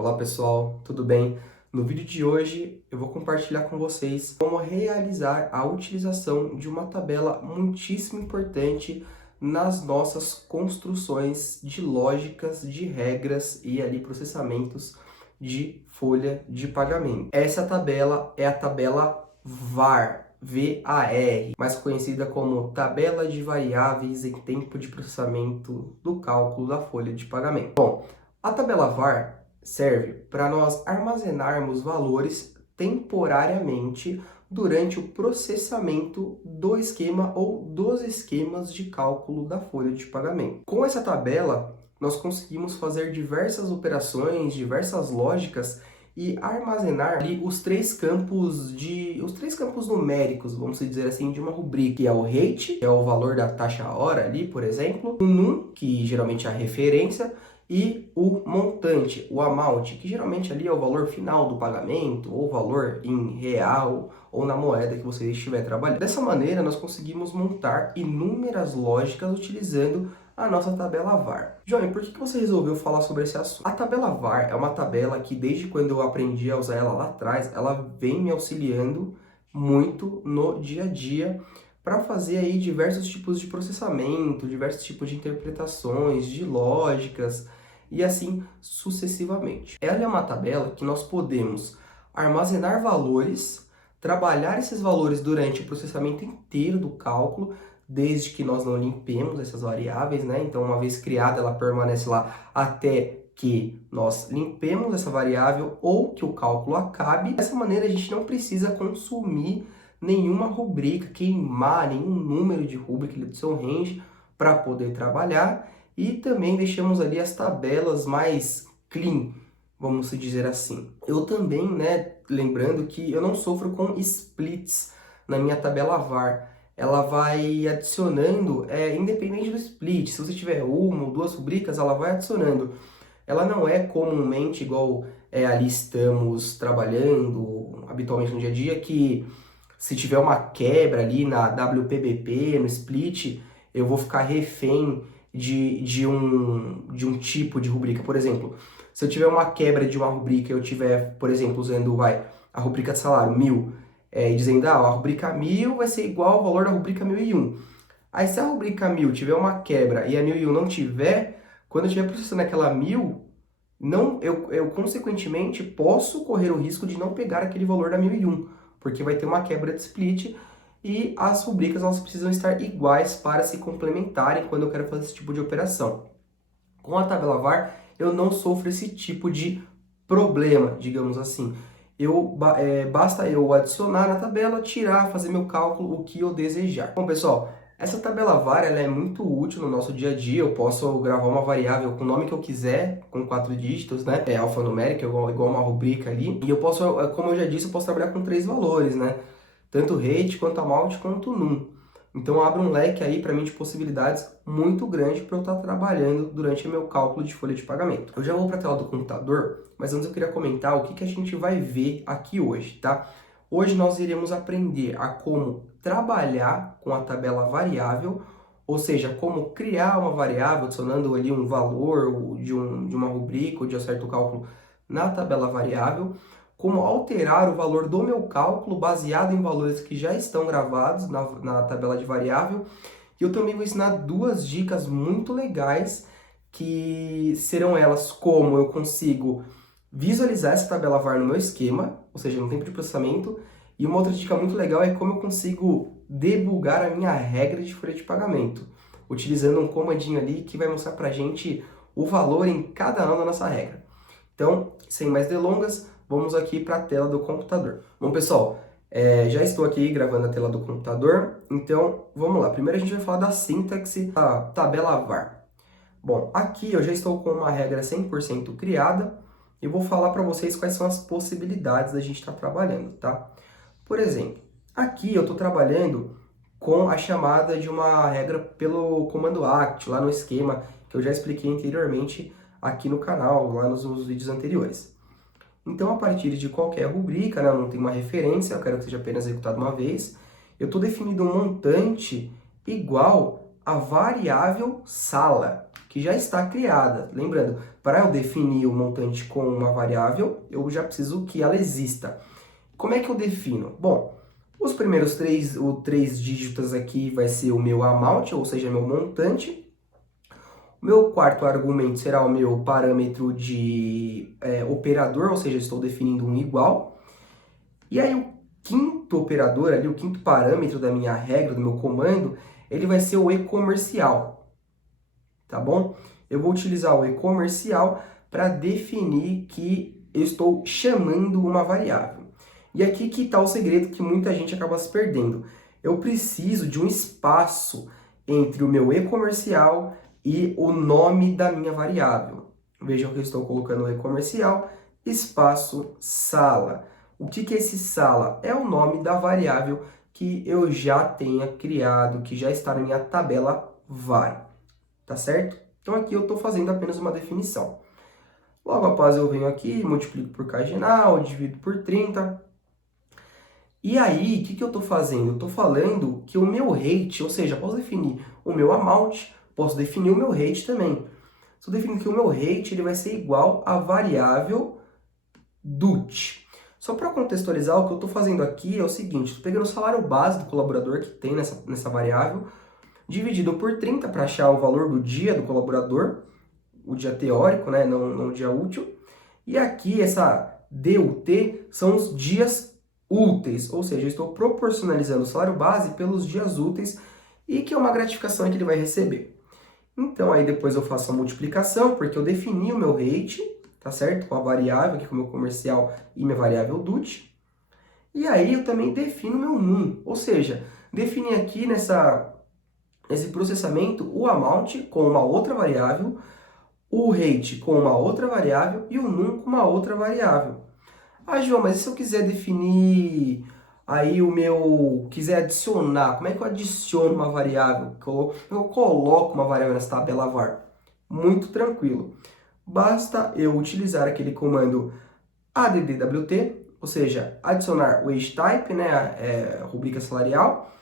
Olá pessoal, tudo bem? No vídeo de hoje eu vou compartilhar com vocês como realizar a utilização de uma tabela muitíssimo importante nas nossas construções de lógicas, de regras e ali processamentos de folha de pagamento. Essa tabela é a tabela VAR, VAR, mais conhecida como tabela de variáveis em tempo de processamento do cálculo da folha de pagamento. Bom, a tabela VAR serve para nós armazenarmos valores temporariamente durante o processamento do esquema ou dos esquemas de cálculo da folha de pagamento. Com essa tabela, nós conseguimos fazer diversas operações, diversas lógicas e armazenar ali os três campos numéricos, vamos dizer assim, de uma rubrica, que é o rate, que é o valor da taxa hora ali, por exemplo, o num, que geralmente é a referência, e o montante, o amount, que geralmente ali é o valor final do pagamento, ou valor em real, ou na moeda que você estiver trabalhando. Dessa maneira, nós conseguimos montar inúmeras lógicas utilizando a nossa tabela VAR. Johnny, por que você resolveu falar sobre esse assunto? A tabela VAR é uma tabela que, desde quando eu aprendi a usar ela lá atrás, ela vem me auxiliando muito no dia a dia para fazer aí diversos tipos de processamento, diversos tipos de interpretações, de lógicas, e assim sucessivamente. Ela é uma tabela que nós podemos armazenar valores, trabalhar esses valores durante o processamento inteiro do cálculo, desde que nós não limpemos essas variáveis, né? Então, uma vez criada, ela permanece lá até que nós limpemos essa variável ou que o cálculo acabe. Dessa maneira, a gente não precisa consumir nenhuma rubrica, queimar nenhum número de rubrica do seu range para poder trabalhar. E também deixamos ali as tabelas mais clean, vamos dizer assim. Eu também, né, lembrando que eu não sofro com splits na minha tabela VAR. Ela vai adicionando, independente do split. Se você tiver uma ou duas rubricas, ela vai adicionando. Ela não é comumente igual ali estamos trabalhando habitualmente no dia a dia, que se tiver uma quebra ali na WPBP, no split, eu vou ficar refém de um tipo de rubrica. Por exemplo, se eu tiver uma quebra de uma rubrica, eu tiver, por exemplo, usando a rubrica de salário 1000, dizendo, a rubrica 1000 vai ser igual ao valor da rubrica 1001. Aí se a rubrica 1000 tiver uma quebra e a 1001 não tiver, quando eu estiver processando aquela 1000, não, eu consequentemente posso correr o risco de não pegar aquele valor da 1001, porque vai ter uma quebra de split e as rubricas elas precisam estar iguais para se complementarem quando eu quero fazer esse tipo de operação. Com a tabela VAR, eu não sofro esse tipo de problema, digamos assim. Basta eu adicionar na tabela, tirar, fazer meu cálculo, o que eu desejar. Bom, pessoal, essa tabela VAR ela é muito útil no nosso dia a dia. Eu posso gravar uma variável com o nome que eu quiser, com 4 dígitos, né? É alfanumérica, igual uma rubrica ali. E eu posso, como eu já disse, eu posso trabalhar com 3 valores, né? Tanto rate, quanto amount, quanto num. Então abre um leque aí para mim de possibilidades muito grande para eu estar trabalhando durante o meu cálculo de folha de pagamento. Eu já vou para a tela do computador, mas antes eu queria comentar o que a gente vai ver aqui hoje, tá? Hoje nós iremos aprender a como trabalhar com a tabela variável, ou seja, como criar uma variável adicionando ali um valor de uma rubrica ou de um certo cálculo na tabela variável, como alterar o valor do meu cálculo baseado em valores que já estão gravados na tabela de variável. E eu também vou ensinar duas dicas muito legais, que serão elas como eu consigo visualizar essa tabela VAR no meu esquema, ou seja, no tempo de processamento. E uma outra dica muito legal é como eu consigo debugar a minha regra de folha de pagamento, utilizando um comandinho ali que vai mostrar pra gente o valor em cada ano da nossa regra. Então, sem mais delongas, vamos aqui para a tela do computador. Bom, pessoal, já estou aqui gravando a tela do computador, então vamos lá. Primeiro a gente vai falar da sintaxe da tabela VAR. Bom, aqui eu já estou com uma regra 100% criada e vou falar para vocês quais são as possibilidades da gente estar trabalhando, tá? Por exemplo, aqui eu estou trabalhando com a chamada de uma regra pelo comando act, lá no esquema que eu já expliquei anteriormente aqui no canal, lá nos vídeos anteriores. Então, a partir de qualquer rubrica, né, eu não tenho uma referência, eu quero que seja apenas executado uma vez, eu estou definindo um montante igual à variável sala. que já está criada. Lembrando, para eu definir o montante com uma variável, eu já preciso que ela exista. Como é que eu defino? Bom, os primeiros três dígitos aqui vai ser o meu amount, ou seja, meu montante. O meu quarto argumento será o meu parâmetro de operador, ou seja, estou definindo um igual. E aí o quinto operador ali, o quinto parâmetro da minha regra, do meu comando, ele vai ser o e-comercial, tá bom? Eu vou utilizar o e-comercial para definir que eu estou chamando uma variável. E aqui que está o segredo que muita gente acaba se perdendo. Eu preciso de um espaço entre o meu e-comercial e o nome da minha variável. Vejam que eu estou colocando o e-comercial, espaço, sala. O que é esse sala? É o nome da variável que eu já tenha criado, que já está na minha tabela var, tá certo? Então aqui eu estou fazendo apenas uma definição. Logo após eu venho aqui, multiplico por cardinal, divido por 30. E aí, o que eu estou fazendo? Eu estou falando que o meu rate, ou seja, posso definir o meu amount, posso definir o meu rate também. Estou definindo que o meu rate ele vai ser igual à variável dut. Só para contextualizar, o que eu estou fazendo aqui é o seguinte, estou pegando o salário base do colaborador que tem nessa variável, dividido por 30 para achar o valor do dia do colaborador, o dia teórico, né, não o dia útil. E aqui, essa DUT são os dias úteis, ou seja, eu estou proporcionalizando o salário base pelos dias úteis e que é uma gratificação que ele vai receber. Então, aí depois eu faço a multiplicação, porque eu defini o meu rate, tá certo? Com a variável, aqui com o meu comercial e minha variável dut. E aí eu também defino o meu num, ou seja, defini aqui nesse processamento o amount com uma outra variável, o rate com uma outra variável e o num com uma outra variável. Ah, João, mas e se eu quiser definir aí quiser adicionar, como é que eu adiciono uma variável? Eu coloco uma variável nessa tabela var? Muito tranquilo. Basta eu utilizar aquele comando addwt, ou seja, adicionar wage type, né, rubrica salarial,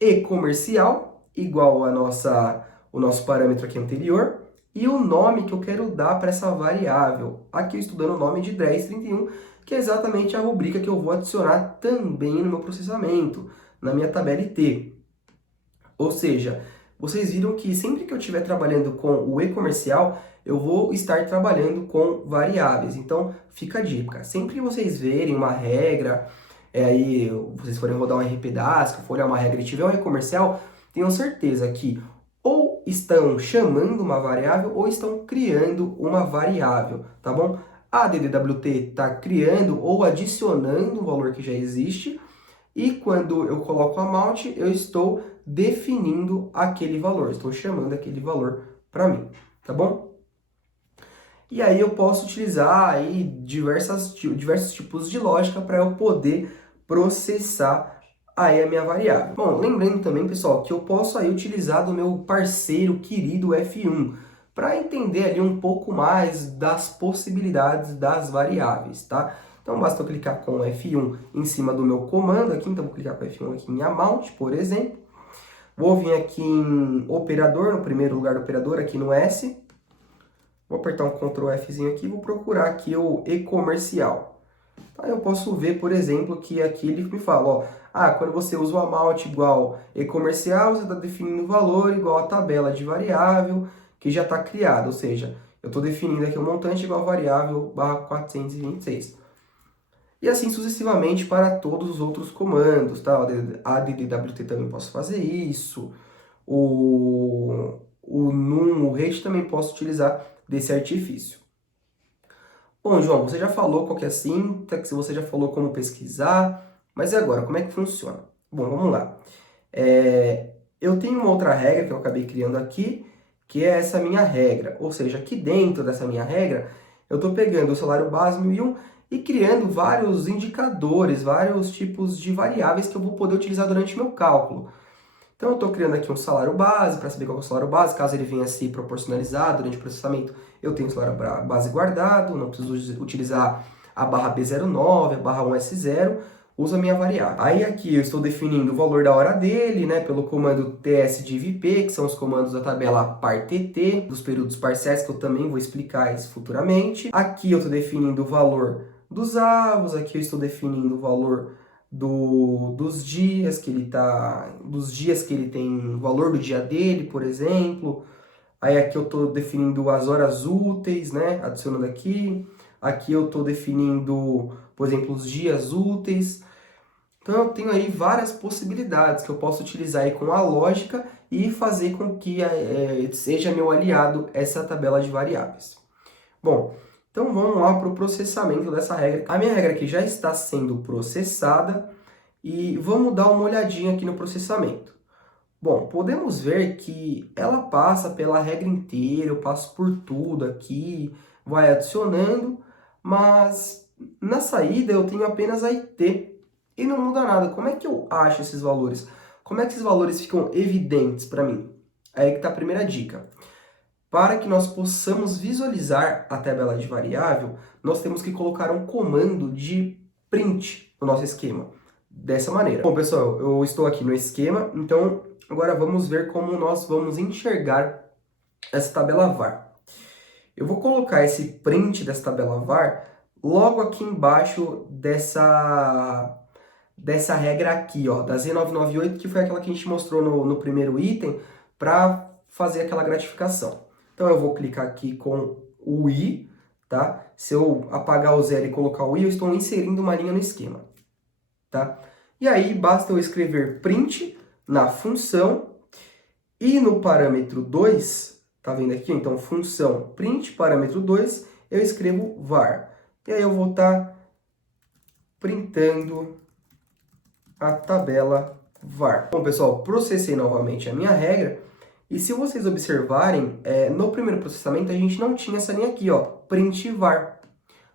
e comercial, igual o nosso parâmetro aqui anterior, e o nome que eu quero dar para essa variável. Aqui eu estou dando o nome de 1031, que é exatamente a rubrica que eu vou adicionar também no meu processamento, na minha tabela IT. Ou seja, vocês viram que sempre que eu estiver trabalhando com o e-comercial, eu vou estar trabalhando com variáveis. Então, fica a dica. Sempre que vocês verem uma regra, aí vocês forem rodar um RPDAS, for olhar uma regra e tiver um e-comercial, tenham certeza que ou estão chamando uma variável ou estão criando uma variável, tá bom? A DDWT está criando ou adicionando um valor que já existe, e quando eu coloco amount, eu estou definindo aquele valor, estou chamando aquele valor para mim, tá bom? E aí eu posso utilizar aí diversos tipos de lógica para eu poder processar aí a minha variável. Bom, lembrando também, pessoal, que eu posso aí utilizar do meu parceiro querido F1 para entender ali um pouco mais das possibilidades das variáveis, tá? Então basta eu clicar com o F1 em cima do meu comando aqui, então vou clicar com o F1 aqui em amount, por exemplo. Vou vir aqui em operador, no primeiro lugar do operador, aqui no S. Vou apertar um Ctrl Fzinho aqui e vou procurar aqui o e-comercial. Aí eu posso ver, por exemplo, que aqui ele me fala, ó, quando você usa o amount igual e-comercial, você está definindo o valor igual a tabela de variável que já está criada, ou seja, eu estou definindo aqui o montante igual a variável barra 426. E assim sucessivamente para todos os outros comandos, tá? A DDWT também posso fazer isso, o num, o rate também posso utilizar desse artifício. Bom, João, você já falou qual que é a sintaxe, você já falou como pesquisar, mas e agora, como é que funciona? Bom, vamos lá. Eu tenho uma outra regra que eu acabei criando aqui, que é essa minha regra. Ou seja, aqui dentro dessa minha regra, eu estou pegando o salário base 1001 e criando vários indicadores, vários tipos de variáveis que eu vou poder utilizar durante o meu cálculo. Então, eu estou criando aqui um salário base, para saber qual é o salário base, caso ele venha a se proporcionalizar durante o processamento, eu tenho o salário base guardado, não preciso utilizar a barra B09, a barra 1S0. uso a minha variável. Aí aqui eu estou definindo o valor da hora dele, né, pelo comando tsdivp, que são os comandos da tabela partt, dos períodos parciais, que eu também vou explicar isso futuramente. Aqui eu estou definindo o valor dos avos, aqui eu estou definindo o valor dos dias que ele tem, o valor do dia dele, por exemplo. Aí aqui eu estou definindo as horas úteis, né, adicionando aqui. Aqui eu estou definindo, por exemplo, os dias úteis. Então eu tenho aí várias possibilidades que eu posso utilizar aí com a lógica e fazer com que seja meu aliado essa tabela de variáveis. Bom, então vamos lá para o processamento dessa regra. A minha regra aqui já está sendo processada e vamos dar uma olhadinha aqui no processamento. Bom, podemos ver que ela passa pela regra inteira, eu passo por tudo aqui, vai adicionando, mas na saída eu tenho apenas a IT e não muda nada. Como é que eu acho esses valores? Como é que esses valores ficam evidentes para mim? Aí que está a primeira dica. Para que nós possamos visualizar a tabela de variável, nós temos que colocar um comando de print no nosso esquema. Dessa maneira. Bom, pessoal, eu estou aqui no esquema, então agora vamos ver como nós vamos enxergar essa tabela var. Eu vou colocar esse print dessa tabela var logo aqui embaixo dessa regra aqui, ó, da Z998, que foi aquela que a gente mostrou no primeiro item, para fazer aquela gratificação. Então eu vou clicar aqui com o i, tá? Se eu apagar o zero e colocar o i, eu estou inserindo uma linha no esquema, tá? E aí basta eu escrever print na função e no parâmetro 2, tá vendo aqui? Então função print parâmetro 2, eu escrevo var. E aí eu vou estar printando a tabela var. Bom, pessoal, processei novamente a minha regra. E se vocês observarem, no primeiro processamento a gente não tinha essa linha aqui, ó, print var.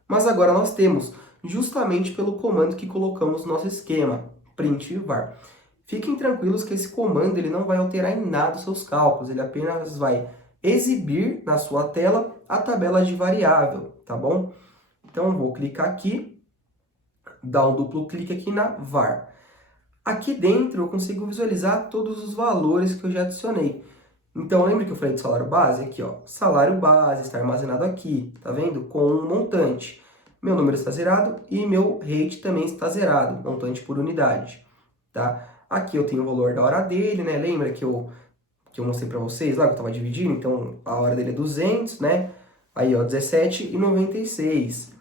Mas agora nós temos, justamente pelo comando que colocamos no nosso esquema, print var. Fiquem tranquilos que esse comando ele não vai alterar em nada os seus cálculos, ele apenas vai exibir na sua tela a tabela de variável, tá bom? Então eu vou clicar aqui, dar um duplo clique aqui na var. Aqui dentro eu consigo visualizar todos os valores que eu já adicionei. Então, lembra que eu falei de salário base? Aqui, ó, salário base está armazenado aqui, tá vendo? Com um montante. Meu número está zerado e meu rate também está zerado, montante por unidade, tá? Aqui eu tenho o valor da hora dele, né? Lembra que eu mostrei para vocês lá que eu estava dividindo? Então, a hora dele é 200, né? Aí, ó, 17,96,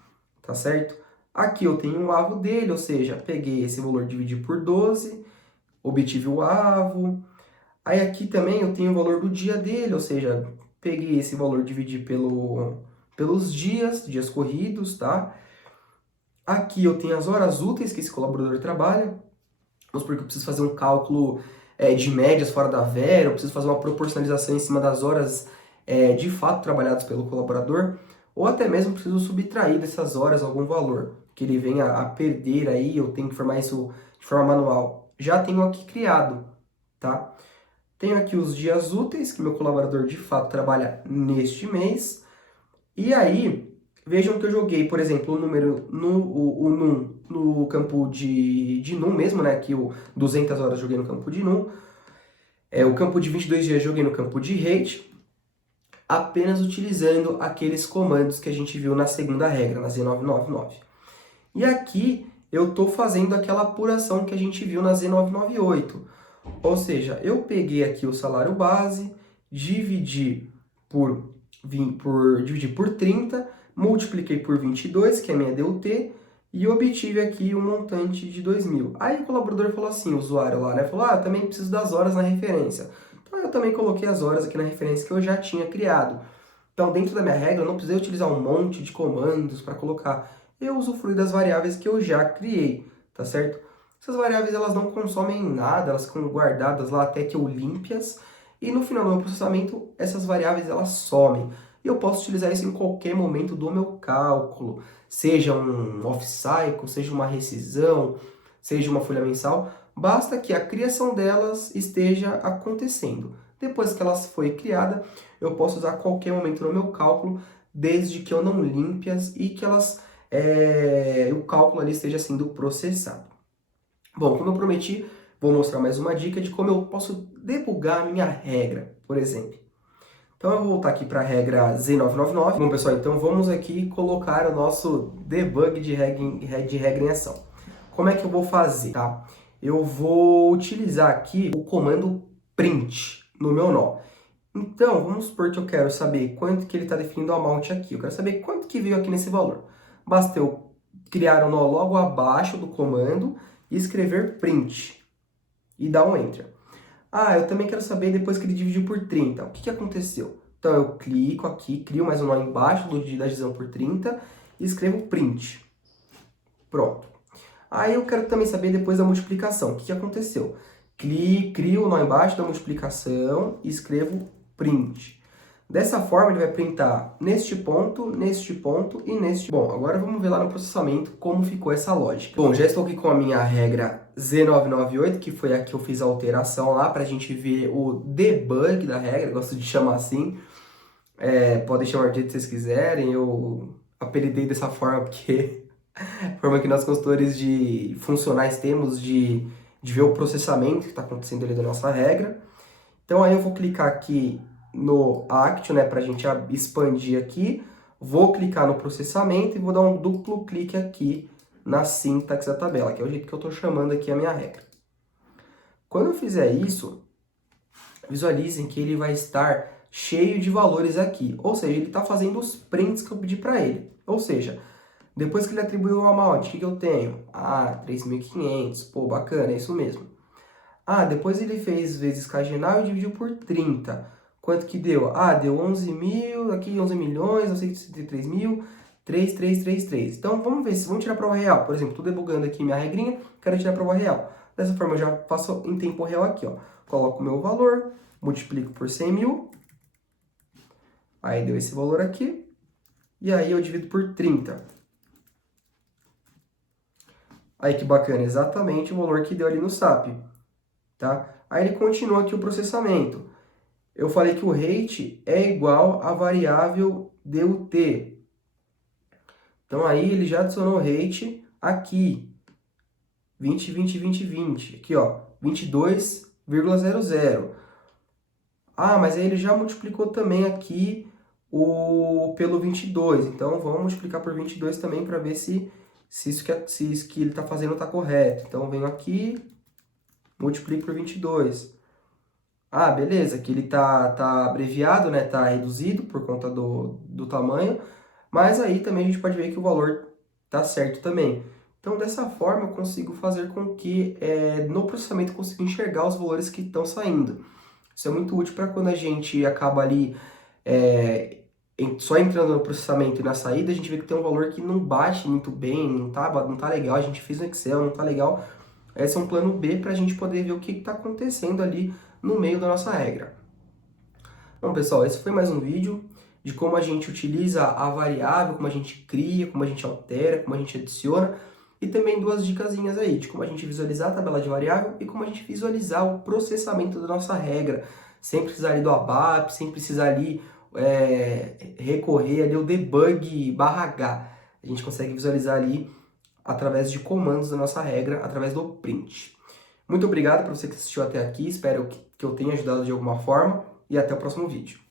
tá certo? Aqui eu tenho o avo dele, ou seja, peguei esse valor, dividi por 12, obtive o avo. Aí aqui também eu tenho o valor do dia dele, ou seja, peguei esse valor, dividi pelos dias corridos, tá? Aqui eu tenho as horas úteis que esse colaborador trabalha. Vamos supor que eu preciso fazer um cálculo de médias fora da Vera, eu preciso fazer uma proporcionalização em cima das horas de fato trabalhadas pelo colaborador, ou até mesmo preciso subtrair dessas horas algum valor que ele venha a perder aí, eu tenho que formar isso de forma manual. Já tenho aqui criado, tá? Tenho aqui os dias úteis que meu colaborador de fato trabalha neste mês. E aí, vejam que eu joguei, por exemplo, o número o num no campo de num mesmo, né? Aqui o 200 horas joguei no campo de num. O campo de 22 dias joguei no campo de rate, apenas utilizando aqueles comandos que a gente viu na segunda regra, na Z999. E aqui eu estou fazendo aquela apuração que a gente viu na Z998. Ou seja, eu peguei aqui o salário base, dividi por 30, multipliquei por 22, que é a minha DUT, e obtive aqui um montante de 2.000. Aí o colaborador falou assim, o usuário lá, né? Falou, eu também preciso das horas na referência. Então eu também coloquei as horas aqui na referência que eu já tinha criado. Então dentro da minha regra eu não precisei utilizar um monte de comandos para colocar. Eu usufruí das variáveis que eu já criei, tá certo? Essas variáveis elas não consomem nada, elas ficam guardadas lá até que eu limpe-as. E no final do meu processamento, essas variáveis elas somem. E eu posso utilizar isso em qualquer momento do meu cálculo. Seja um off-cycle, seja uma rescisão, seja uma folha mensal. Basta que a criação delas esteja acontecendo. Depois que elas foi criada, eu posso usar a qualquer momento no meu cálculo, desde que eu não limpe-as e que o cálculo ali esteja sendo processado. Bom, como eu prometi, vou mostrar mais uma dica de como eu posso debugar a minha regra, por exemplo. Então eu vou voltar aqui para a regra Z999. Bom, pessoal, então vamos aqui colocar o nosso debug de regra em ação. Como é que eu vou fazer, tá? Eu vou utilizar aqui o comando print no meu nó. Então, vamos supor que eu quero saber quanto que ele está definindo o amount aqui. Eu quero saber quanto que veio aqui nesse valor. Basta eu criar um nó logo abaixo do comando e escrever print e dar um enter. Ah, eu também quero saber depois que ele dividiu por 30. O que aconteceu? Então eu clico aqui, crio mais um nó embaixo da divisão por 30 e escrevo print. Pronto. Aí eu quero também saber depois da multiplicação. O que aconteceu? Crio o nó embaixo da multiplicação e escrevo print. Dessa forma ele vai printar neste ponto e neste. Bom, agora vamos ver lá no processamento como ficou essa lógica. Bom, já estou aqui com a minha regra Z998, que foi a que eu fiz a alteração lá para a gente ver o debug da regra, gosto de chamar assim. Podem chamar de jeito que vocês quiserem, eu apelidei dessa forma porque a forma que nós consultores de funcionais temos de ver o processamento que está acontecendo ali da nossa regra. Então aí eu vou clicar aqui no Action, né, para a gente expandir aqui, vou clicar no processamento e vou dar um duplo clique aqui na sintaxe da tabela, que é o jeito que eu estou chamando aqui a minha regra. Quando eu fizer isso, visualizem que ele vai estar cheio de valores aqui, ou seja, ele está fazendo os prints que eu pedi para ele. Ou seja, depois que ele atribuiu o amount, o que eu tenho? Ah, 3.500, pô, bacana, é isso mesmo. Ah, depois ele fez vezes cardinal e dividiu por 30. Quanto que deu? Ah, deu 11 mil, aqui 11 milhões, 963 mil, 3333. Então, vamos ver, vamos tirar a prova real. Por exemplo, estou debugando aqui minha regrinha, quero tirar a prova real. Dessa forma, eu já faço em tempo real aqui, ó. Coloco o meu valor, multiplico por 100 mil. Aí deu esse valor aqui. E aí eu divido por 30. Aí que bacana, exatamente o valor que deu ali no SAP. Tá? Aí ele continua aqui o processamento. Eu falei que o rate é igual à variável DUT. Então aí ele já adicionou o rate aqui. 20, 20, 20, 20. Aqui, ó, 22,00. Ah, mas aí ele já multiplicou também aqui pelo 22. Então vamos multiplicar por 22 também para ver se isso que ele está fazendo está correto. Então venho aqui, multiplico por 22. Ah, beleza, aqui ele tá abreviado, né? Tá reduzido por conta do tamanho, mas aí também a gente pode ver que o valor tá certo também. Então, dessa forma, eu consigo fazer com que no processamento eu consiga enxergar os valores que estão saindo. Isso é muito útil para quando a gente acaba ali só entrando no processamento e na saída, a gente vê que tem um valor que não bate muito bem, não tá legal, a gente fez no Excel, não tá legal. Esse é um plano B para a gente poder ver o que está acontecendo ali no meio da nossa regra. Bom, pessoal, esse foi mais um vídeo de como a gente utiliza a variável, como a gente cria, como a gente altera, como a gente adiciona, e também duas dicasinhas aí de como a gente visualizar a tabela de variável e como a gente visualizar o processamento da nossa regra, sem precisar ali do ABAP, sem precisar ali recorrer ali ao debug /H. A gente consegue visualizar ali através de comandos da nossa regra, através do print. Muito obrigado para você que assistiu até aqui, espero que eu tenha ajudado de alguma forma e até o próximo vídeo.